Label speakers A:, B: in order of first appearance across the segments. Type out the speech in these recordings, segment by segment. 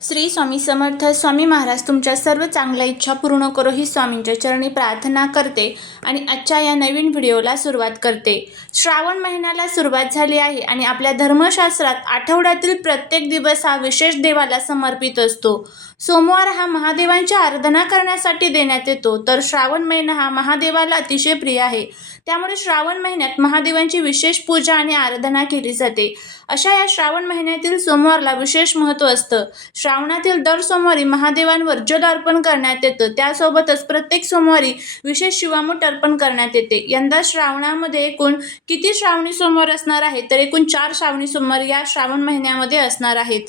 A: श्री स्वामी समर्थ स्वामी महाराज तुमच्या सर्व चांगल्या इच्छा पूर्ण करो ही स्वामींच्या चरणी प्रार्थना करते आणि आजच्या या नवीन व्हिडिओला सुरुवात करते. श्रावण महिन्याला सुरुवात झाली आहे आणि आपल्या धर्मशास्त्रात आठवड्यातील प्रत्येक दिवस हा विशेष देवाला समर्पित असतो. सोमवार हा महादेवांची आराधना करण्यासाठी देण्यात येतो. तर श्रावण महिना हा महादेवाला अतिशय प्रिय आहे. त्यामुळे श्रावण महिन्यात महादेवांची विशेष पूजा आणि आराधना केली जाते. अशा या श्रावण महिन्यातील सोमवारला विशेष महत्त्व असतं. श्रावणातील दर सोमवारी महादेवांवर जल अर्पण करण्यात येतं. त्यासोबतच प्रत्येक सोमवारी विशेष शिवामूठ अर्पण करण्यात येते. यंदा श्रावणामध्ये एकूण किती श्रावणी सोमवार असणार आहे तर एकूण चार श्रावणी सोमवार या श्रावण महिन्यामध्ये असणार आहेत.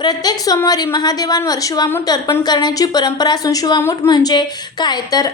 A: प्रत्येक सोमवारी महादेवांवर शिवामूठ अर्पण करण्याची परंपरा असून शिवामूठ म्हणजे काय? तर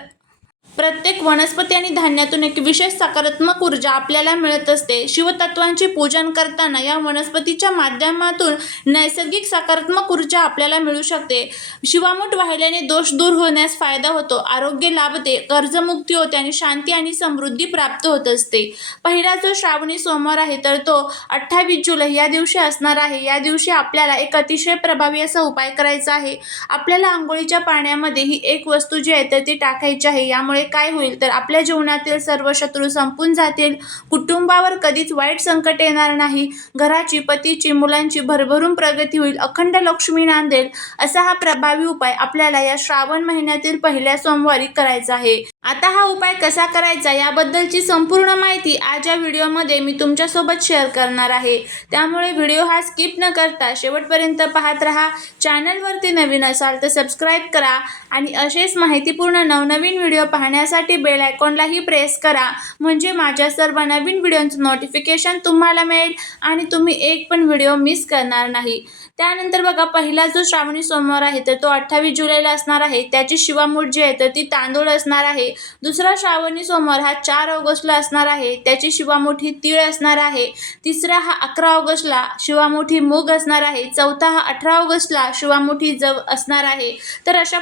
A: प्रत्येक वनस्पती आणि धान्यातून एक विशेष सकारात्मक ऊर्जा आपल्याला मिळत असते. शिवतत्वांचे पूजन करताना या वनस्पतीच्या माध्यमातून नैसर्गिक सकारात्मक ऊर्जा आपल्याला मिळू शकते. शिवामूठ वाहिल्याने दोष दूर होण्यास फायदा होतो. आरोग्य लाभते कर्जमुक्ती होते आणि शांती आणि समृद्धी प्राप्त होत असते. पहिला जो श्रावणी सोमवार आहे तर तो अठ्ठावीस जुलै या दिवशी असणार आहे. या दिवशी आपल्याला एक अतिशय प्रभावी असा उपाय करायचा आहे. आपल्याला आंघोळीच्या पाण्यामध्ये ही एक वस्तू जी आहे तर ती टाकायची आहे. यामुळे काय होईल? तर आपल्या जीवनातील सर्व शत्रू संपून जातील. कुटुंबावर कधीच वाईट संकट येणार नाही. घराची पतीची मुलांची भरभरून प्रगती होईल. अखंड लक्ष्मी नांदेल असा हा प्रभावी उपाय आपल्याला या श्रावण महिन्यातील पहिल्या सोमवारी करायचा आहे. आता हा उपाय कसा करायचा याबद्दलची संपूर्ण माहिती आज या व्हिडिओमध्ये मी तुमच्यासोबत शेअर करणार आहे. त्यामुळे व्हिडिओ हा स्किप न करता शेवटपर्यंत पाहत राहा. चॅनलवरती नवीन असाल तर सबस्क्राईब करा आणि असेच माहितीपूर्ण नवनवीन व्हिडिओ पाहण्यासाठी बेल आयकॉनलाही प्रेस करा. म्हणजे माझ्या सर्व नवीन व्हिडिओंचं नोटिफिकेशन तुम्हाला मिळेल आणि तुम्ही एक पण व्हिडिओ मिस करणार नाही. त्यानंतर बघा पहिला जो श्रावणी सोमवार आहे तर तो अठ्ठावीस जुलैला असणार आहे. त्याची शिवामूठ जी आहे तर ती तांदूळ असणार आहे. दुसरा श्रावणी सोमवार हा चार ऑगस्टला असणार आहे. त्याची शिवामूठ ही तीळ असणार आहे. तिसरा हा अकरा ऑगस्टला शिवामूठ ही मूग असणार आहे. चौथा हा अठरा ऑगस्टला शिवामूठ ही जव असणार आहे. तर अशा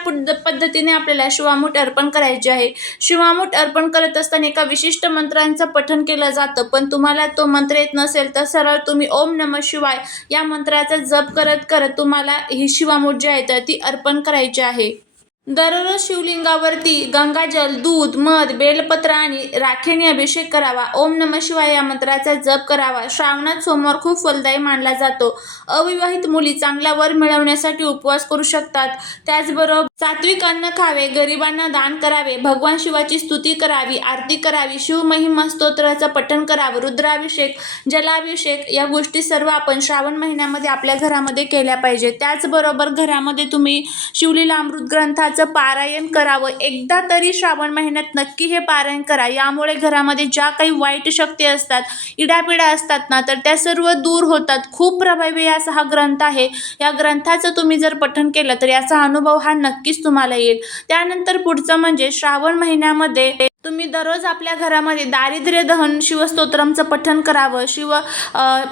A: पद्धतीने आपल्याला शिवामूठ अर्पण करायचे आहे. शिवामूठ अर्पण करत असताना एका विशिष्ट मंत्रांचं पठण केलं जातं. पण तुम्हाला तो मंत्र येत नसेल तर सरळ तुम्ही ओम नम शिवाय या मंत्राचा जप करत करत तुम्हाला ही शिवामूठ जी आहे तर ती अर्पण करायची आहे. दररोज शिवलिंगावरती गंगाजल दूध मध बेलपत्र आणि राखेने अभिषेक करावा. ओम नम शिवाय या मंत्राचा जप करावा. श्रावणात सोमवार खूप फलदायी मानला जातो. अविवाहित मुली चांगला वर मिळवण्यासाठी उपवास करू शकतात. त्याचबरोबर सात्विक अन्न खावे गरिबांना दान करावे भगवान शिवाची स्तुती करावी आरती करावी शिवमहिमा स्तोत्राचं पठण करावं रुद्राभिषेक जलाभिषेक या गोष्टी सर्व आपण श्रावण महिन्यामध्ये आपल्या घरामध्ये केल्या पाहिजे त्याचबरोबर घरामध्ये तुम्ही शिवलीला अमृत ग्रंथाचं पारायण करावं. एकदा तरी श्रावण महिन्यात नक्की हे पारायण करा. यामुळे घरामध्ये ज्या काही वाईट शक्ती असतात इडापिडा असतात ना तर त्या सर्व दूर होतात. खूप प्रभावी असा हा ग्रंथ आहे. या ग्रंथाचं तुम्ही जर पठण केलं तर याचा अनुभव हा नक्कीच तुम्हाला येईल. त्यानंतर पुढचं म्हणजे श्रावण महिन्यामध्ये तुम्ही दररोज आपल्या घरामध्ये दारिद्र्य दहन शिवस्तोत्रमचं पठण करावं शिव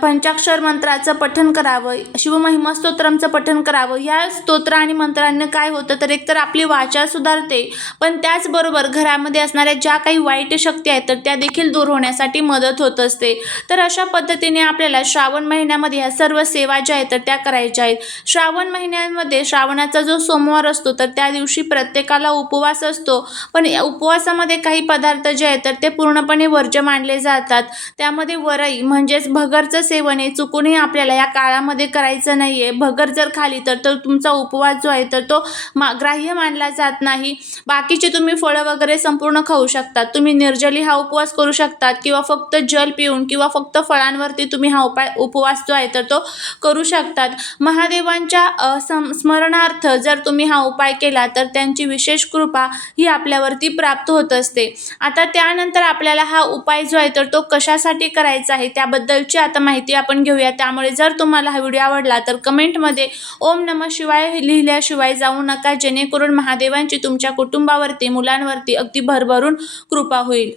A: पंचाक्षर मंत्राचं पठण करावं शिवमहिमा स्तोत्रमचं पठण करावं. या स्तोत्र आणि मंत्रांनी काय होतं तर एकतर आपली वाचा सुधारते पण त्याचबरोबर घरामध्ये असणाऱ्या ज्या काही वाईट शक्ती आहेत तर त्या देखील दूर होण्यासाठी मदत होत असते. तर अशा पद्धतीने आपल्याला श्रावण महिन्यामध्ये ह्या सर्व सेवा ज्या आहेत तर त्या करायच्या आहेत. श्रावण महिन्यामध्ये श्रावणाचा जो सोमवार असतो तर त्या दिवशी प्रत्येकाला उपवास असतो पण या उपवासामध्ये काही पदार्थ जे आहेत तर ते पूर्णपणे वर्ज्य मानले जातात. त्यामध्ये वरई म्हणजेच भगरचं सेवन हे चुकूनही आपल्याला या काळामध्ये करायचं नाही आहे भगर जर खाली तर तो तुमचा उपवास जो आहे तर तो मा ग्राह्य मानला जात नाही. बाकीचे तुम्ही फळं वगैरे संपूर्ण खाऊ शकतात. तुम्ही निर्जली हा उपवास करू शकतात किंवा फक्त जल पिऊन किंवा फक्त फळांवरती तुम्ही हा उपाय उपवास जो आहे तर तो करू शकतात. महादेवांच्या सम स्मरणार्थ जर तुम्ही हा उपाय केला तर त्यांची विशेष कृपा ही आपल्यावरती प्राप्त होत असते. आता त्यानंतर आपल्याला हा उपाय जो आहे तर तो कशासाठी करायचा आहे त्याबद्दलची आता माहिती आपण घेऊया. त्यामुळे जर तुम्हाला हा व्हिडिओ आवडला तर कमेंटमध्ये ओम नम शिवाय लिहिल्याशिवाय जाऊ नका. जेणेकरून महादेवांची तुमच्या कुटुंबावरती मुलांवरती अगदी भरभरून कृपा होईल.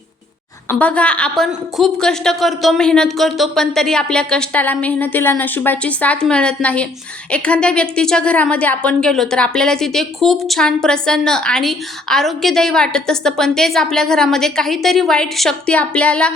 A: बघा आपण खूप कष्ट करतो मेहनत करतो पण तरी आपल्या कष्टाला मेहनतीला नशिबाची साथ मिळत नाही. एखाद्या व्यक्तीच्या घरामध्ये आपण गेलो तर आपल्याला तिथे खूप छान प्रसन्न आणि आरोग्यदायी वाटत असतं. पण तेच आपल्या घरामध्ये काहीतरी वाईट शक्ती आपल्याला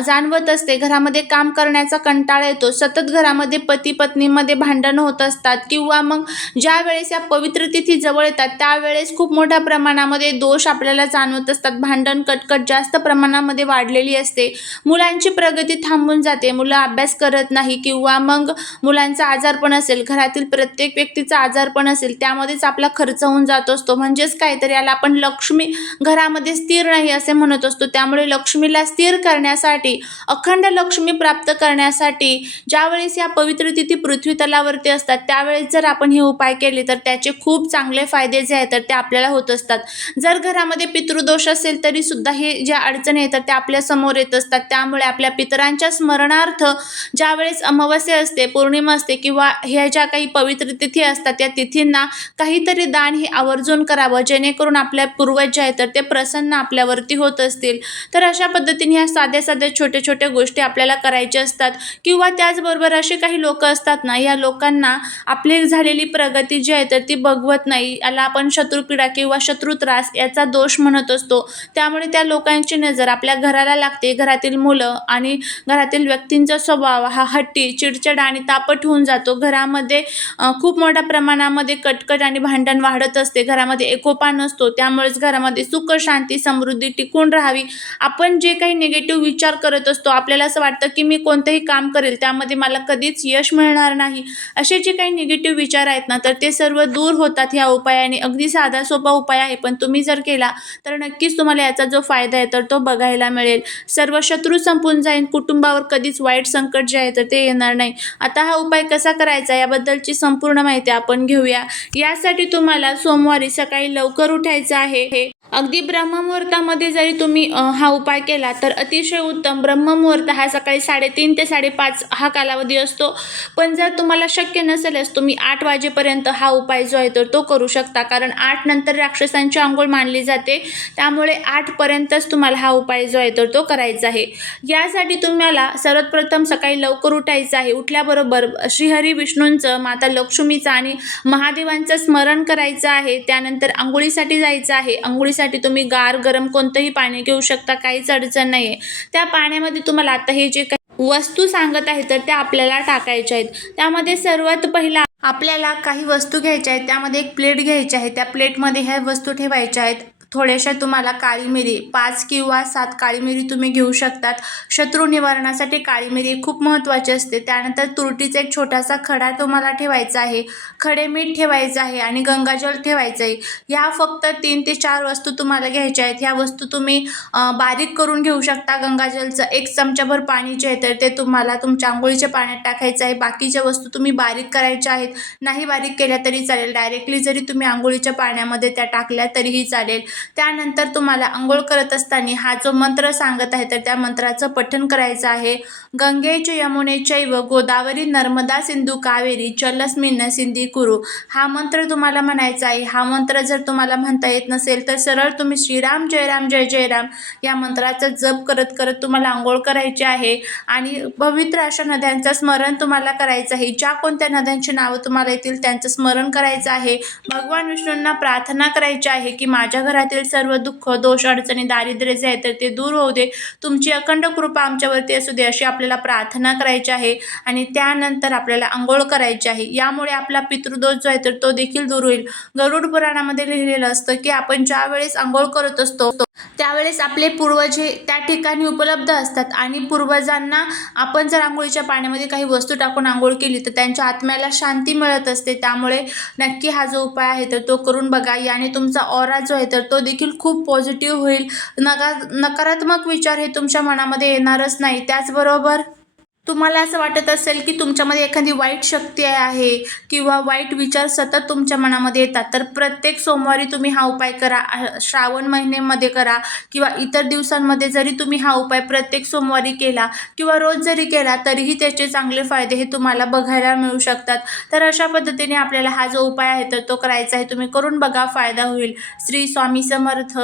A: जाणवत असते. घरामध्ये काम करण्याचा कंटाळा येतो. सतत घरामध्ये पती पत्नीमध्ये भांडणं होत असतात किंवा मग ज्या वेळेस या पवित्र तिथी जवळ येतात त्यावेळेस खूप मोठ्या प्रमाणामध्ये दोष आपल्याला जाणवत असतात. भांडण कटकट जास्त प्रमाणामध्ये वाढलेली असते. मुलांची प्रगती थांबून जाते. मुलं अभ्यास करत नाही किंवा मग मुलांचा आजारपण असेल घरातील प्रत्येक व्यक्तीचा आजारपण असेल त्यामध्येच आपला खर्च होऊन जात असतो. म्हणजेच काहीतरी याला आपण लक्ष्मी घरामध्ये स्थिर नाही असे म्हणत असतो. त्यामुळे लक्ष्मीला स्थिर करण्यासाठी अखंड लक्ष्मी प्राप्त करण्यासाठी ज्यावेळेस या पवित्र तिथी पृथ्वी तलावरती असतात त्यावेळेस जर आपण हे उपाय केले तर त्याचे खूप चांगले फायदे जे आहेत तर ते आपल्याला होत असतात. जर घरामध्ये पितृदोष असेल तरी सुद्धा हे ज्या अडचणी येतात त्या आपल्यासमोर येत असतात. त्यामुळे आपल्या पितरांच्या स्मरणार्थ ज्यावेळेस अमावस्या असते पौर्णिमा असते किंवा ह्या ज्या काही पवित्र तिथी असतात त्या तिथींना काहीतरी दान हे आवर्जून करावं. जेणेकरून आपल्या पूर्वज जे आहेत तर ते प्रसन्न आपल्यावरती होत असतील. तर अशा पद्धतीने ह्या साध्या साध्या छोट्या छोट्या गोष्टी आपल्याला करायच्या असतात. किंवा त्याचबरोबर असे काही लोक असतात ना या लोकांना आपली झालेली प्रगती जी आहे तर ती बघवत नाही. याला आपण शत्रुपीडा किंवा शत्रुत्रास याचा दोष म्हणत असतो. त्यामुळे त्या लोकांची नजर आपल्या घराला लागते घरातील मुलं आणि घरातील व्यक्तींचा स्वभाव हा हट्टी चिडचिड आणि तापट होऊन जातो. घरामध्ये खूप मोठ्या प्रमाणामध्ये कटकट आणि भांडण वाढत असते. घरामध्ये एकोपा नसतो. त्यामुळेच घरामध्ये सुख शांती समृद्धी टिकून राहावी. आपण जे काही निगेटिव्ह विचार करत असतो आपल्याला असं वाटतं की मी कोणतंही काम करेल त्यामध्ये मला कधीच यश मिळणार नाही. असे जे काही निगेटिव्ह विचार आहेत ना तर ते सर्व दूर होतात ह्या उपायाने. अगदी साधा सोपा उपाय आहे पण तुम्ही जर केला तर नक्कीच तुम्हाला याचा जो फायदा आहे तर तो बघायला मिळेल. सर्व शत्रू संपून जाईल कुटुंबावर कधीच वाईट संकट जे आहे तर ते येणार नाही. आता हा उपाय कसा करायचा? याबद्दलची संपूर्ण माहिती आपण घेऊया. यासाठी तुम्हाला सोमवारी सकाळी लवकर उठायचं आहे. हे अगदी ब्रह्ममुहूर्तामध्ये जरी तुम्ही हा उपाय केला तर अतिशय उत्तम. ब्रह्ममुहूर्त हा सकाळी साडेतीन ते साडेपाच हा कालावधी असतो. पण जर तुम्हाला शक्य नसेलच तुम्ही आठ वाजेपर्यंत हा उपाय जो आहे तर तो करू शकता. कारण आठ नंतर राक्षसांची आंघोळ मानली जाते. त्यामुळे आठपर्यंतच तुम्हाला हा उपाय जो आहे तर तो करायचा आहे. यासाठी तुम्हाला सर्वात प्रथम सकाळी लवकर उठायचं आहे. उठल्याबरोबर श्रीहरी विष्णूंचं माता लक्ष्मीचं आणि महादेवांचं स्मरण करायचं आहे. त्यानंतर आंघोळीसाठी जायचं आहे. आंघोळीसाठी तुम्ही गार गरम कोणतंही पाणी घेऊ शकता काहीच अडचण नाही आहे त्या पाण्यामध्ये तुम्हाला आता हे जे काही वस्तू सांगत आहे तर त्या आपल्याला टाकायच्या आहेत. त्यामध्ये सर्वात पहिला आपल्याला काही वस्तू घ्यायच्या आहेत त्यामध्ये एक प्लेट घ्यायची आहे. त्या प्लेटमध्ये ह्या वस्तू ठेवायच्या आहेत. थोड्याशा तुम्हाला काळी मिरी पाच किंवा सात काळी मिरी तुम्ही घेऊ शकतात. शत्रू निवारणासाठी काळी मिरी खूप महत्त्वाची असते. त्यानंतर तुरटीचा एक छोटासा खडा तुम्हाला ठेवायचा आहे. खडे मीठ ठेवायचं आहे आणि गंगाजल ठेवायचं आहे ह्या फक्त तीन ते चार वस्तू तुम्हाला घ्यायच्या आहेत. ह्या वस्तू तुम्ही बारीक करून घेऊ शकता गंगाजलचं. एक चमचाभर पाणी जे आहे तर ते तुम्हाला तुमच्या आंघोळीच्या पाण्यात टाकायचं आहे. बाकीच्या वस्तू तुम्ही बारीक करायच्या आहेत. नाही बारीक केल्या तरी चालेल. डायरेक्टली जरी तुम्ही आंघोळीच्या पाण्यामध्ये त्या टाकल्या तरीही चालेल. त्यानंतर तुम्हाला आंघोळ करत असताना हा जो मंत्र सांगत आहे तर त्या मंत्राचं पठण करायचं आहे. गंगेच यमुनेचैव गोदावरी नर्मदा सिंधू कावेरी चलस्मिन सिंधी कुरु. हा मंत्र तुम्हाला म्हणायचा आहे. हा मंत्र जर तुम्हाला म्हणता येत नसेल तर सरळ तुम्ही श्रीराम जय राम जय जय राम या मंत्राचा जप करत करत तुम्हाला आंघोळ करायची आहे. आणि पवित्र अशा नद्यांचं स्मरण तुम्हाला करायचं आहे. ज्या कोणत्या नद्यांची नावं तुम्हाला येतील त्यांचं स्मरण करायचं आहे. भगवान विष्णूंना प्रार्थना करायची आहे की माझ्या घरातील सर्व दुःख दोष अडचणी दारिद्र्य जे आहे तर ते दूर होऊ दे. तुमची अखंड कृपा आमच्यावरती असू दे अशी आपल्याला प्रार्थना करायची आहे आणि त्यानंतर आपल्याला आंघोळ करायची आहे. यामुळे आपला पितृदोष जो आहे तर तो देखील दूर होईल. गरुड पुराणामध्ये लिहिलेलं असतं की आपण ज्या वेळेस आंघोळ करत असतो त्यावेळेस आपले पूर्वज हे त्या ठिकाणी उपलब्ध असतात आणि पूर्वजांना आपण जर आंघोळीच्या पाण्यामध्ये काही वस्तू टाकून आंघोळ केली तर त्यांच्या आत्म्याला शांती मिळत असते. त्यामुळे नक्की हा जो उपाय आहे तर तो करून बघा. याने तुमचा ऑरा जो आहे तर तो तो देखील खूप पॉझिटिव्ह होईल. नका नकारात्मक विचार हे तुमच्या मनामध्ये येणारच नाही. त्याचबरोबर तुम्हाला असं वाटत असेल की तुमच्यामध्ये एखादी वाईट शक्ती आहे किंवा वाईट विचार सतत तुमच्या मनामध्ये येतात तर प्रत्येक सोमवारी तुम्ही हा उपाय करा. श्रावण महिन्यामध्ये करा किंवा इतर दिवसांमध्ये जरी तुम्ही हा उपाय प्रत्येक सोमवारी केला किंवा रोज जरी केला तरीही त्याचे चांगले फायदे हे तुम्हाला बघायला मिळू शकतात. तर अशा पद्धतीने आपल्याला हा जो उपाय आहे तर तो करायचा आहे. तुम्ही करून बघा फायदा होईल. श्री स्वामी समर्थ.